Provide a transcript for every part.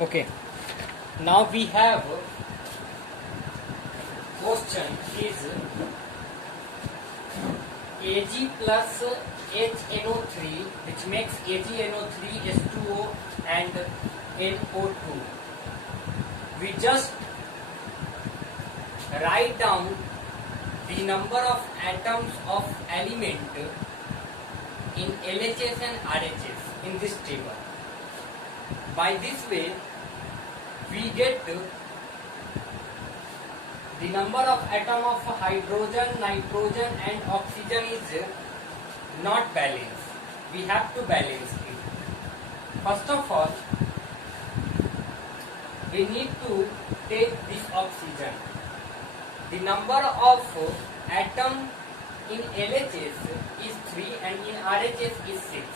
Okay. Now we have question is Ag plus HNO3, which makes AgNO3 H2O and NO2. We just write down the number of atoms of element in LHS and RHS in this table. By this way, we get the number of atom of hydrogen, nitrogen and oxygen is not balanced. We have to balance it. First of all, we need to take this oxygen. The number of atom in LHS is 3 and in RHS is 6.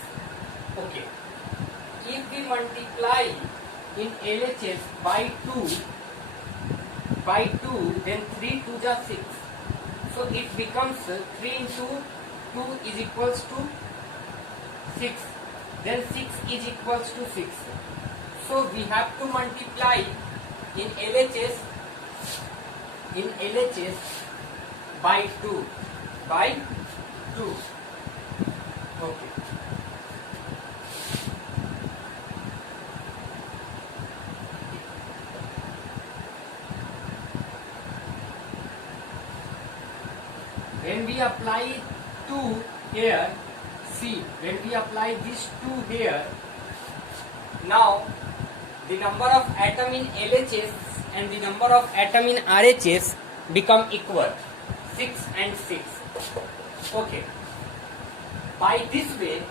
Okay. If we multiply in LHS by 2, then 3 2 are 6. So it becomes 3 into 2 is equals to 6. Then 6 is equals to 6. So we have to multiply in LHS by 2. Okay. When we apply 2 here, see, when we apply this 2 here, now the number of atom in LHS and the number of atom in RHS become equal, 6 and 6. Okay. By this way,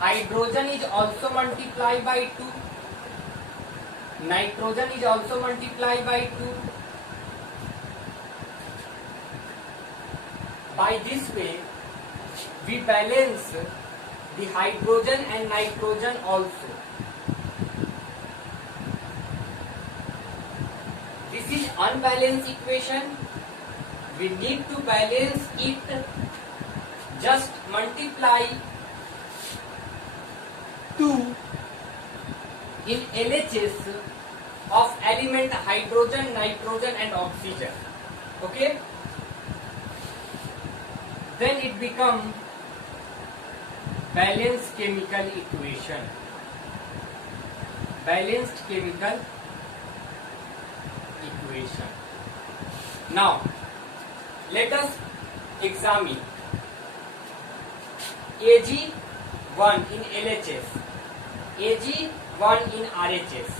hydrogen is also multiplied by 2, nitrogen is also multiplied by 2. By this way, we balance the hydrogen and nitrogen also. This is unbalanced equation. We need to balance it. Just multiply 2 in LHS of element hydrogen, nitrogen and oxygen. Okay? Then it becomes balanced chemical equation. Balanced chemical equation. Now, let us examine Ag1 in LHS, Ag1 in RHS,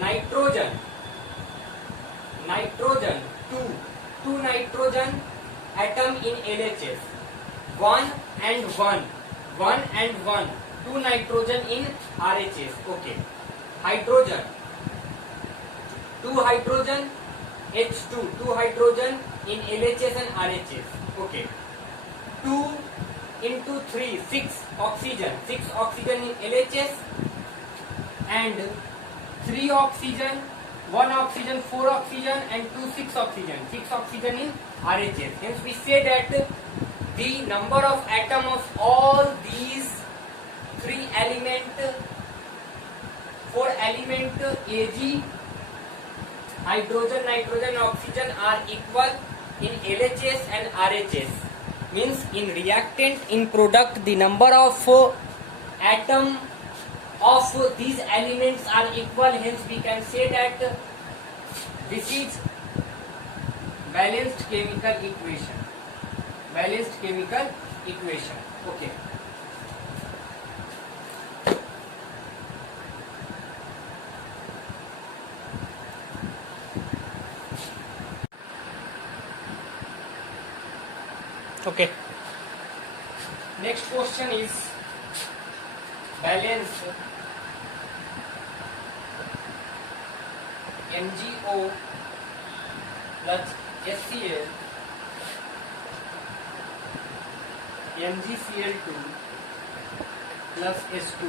nitrogen 2 nitrogen atom in LHS, 1 and 1, 2 nitrogen in RHS. Okay. Hydrogen, 2 hydrogen, H2, 2 hydrogen in LHS and RHS. Okay. 2 into 3, 6 oxygen in LHS and 3 oxygen, 1 oxygen, 4 oxygen and 2 6 oxygen in RHS. Hence we say that the number of atom of all these 3 element, 4 element Ag, hydrogen, nitrogen, oxygen are equal in LHS and RHS. Means in reactant, in product, the number of atom of these elements are equal. Hence we can say that this is balanced chemical equation. Balanced chemical equation. Okay. Okay. Next question is balance MgO plus HCl MgCl2 plus H2.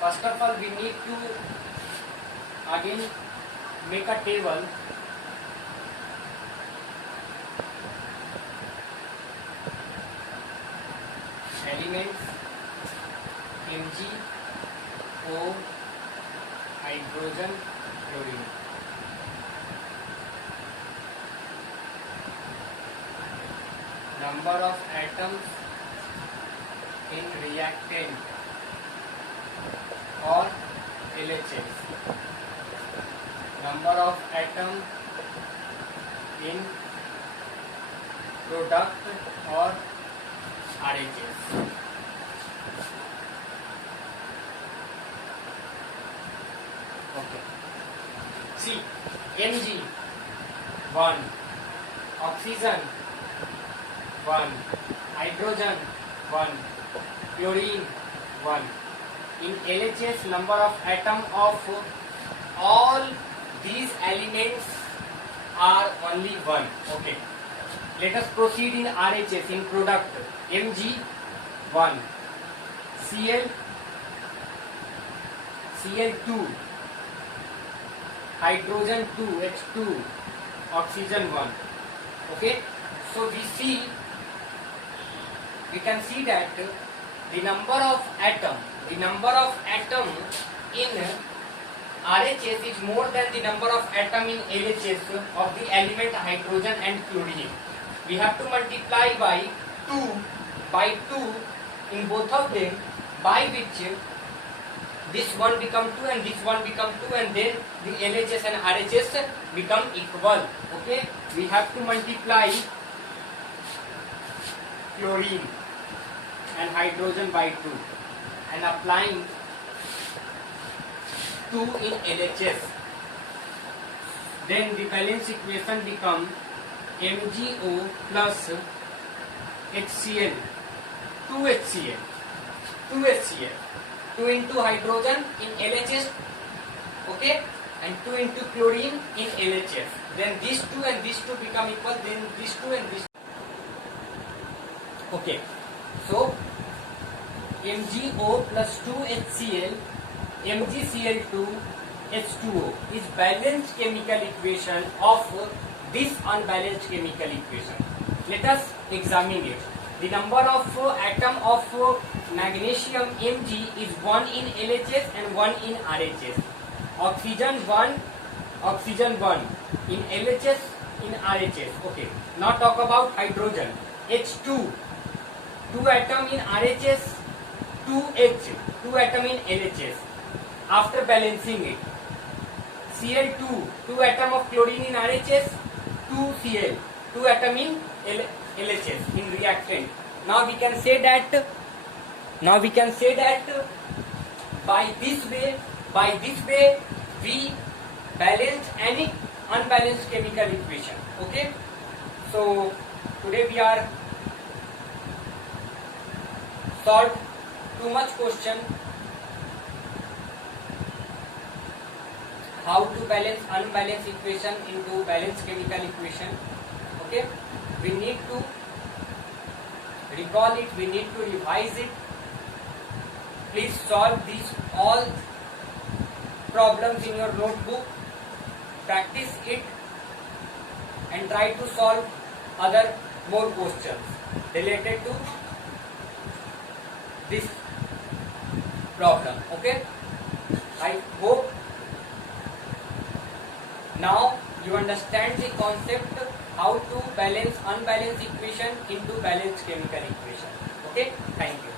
First of all, we need to again make a table. Elements Mg O hydrogen chlorine. Number of atoms in reactant or LHS. Number of atoms in product or RHS. Okay. See, Mg 1, oxygen 1, hydrogen 1, chlorine 1. In LHS, number of atom of all these elements are only 1. Okay. Let us proceed in RHS, in product. Mg 1, Cl2, hydrogen 2, H2, oxygen 1. Okay. So we can see that the number of atom in RHS is more than the number of atom in LHS of the element hydrogen and chlorine. We have to multiply by 2 in both of them, by which this one become 2 and this one become 2, and then the LHS and RHS become equal. Okay, we have to multiply chlorine and hydrogen by 2 and applying 2 in LHS. Then the balance equation become MgO plus HCl, 2HCl, 2 into hydrogen in LHS, okay, and 2 into chlorine in LHS. Then these 2 and these 2 become equal, then these 2 and these 2. Okay, so MgO plus 2HCl, MgCl2, H2O is balanced chemical equation of this unbalanced chemical equation. Let us examine it. The number of atom of magnesium Mg is 1 in LHS and 1 in RHS. Oxygen 1 in LHS, in RHS. Okay. Now talk about hydrogen. H2, 2 atom in RHS, 2 atom in LHS. After balancing it, Cl2, 2 atom of chlorine in RHS, 2 Cl, 2 atom in LHS in reactant. Now we can say that by this way we balance any unbalanced chemical equation. Okay, so today we are solved too much question how to balance unbalanced equation into balanced chemical equation. Okay, we need to recall it, we need to revise it. Please solve these all problems in your notebook, practice it and try to solve other more questions related to this problem. Okay, I hope now you understand the concept how to balance unbalanced equation into balanced chemical equation. Okay, thank you.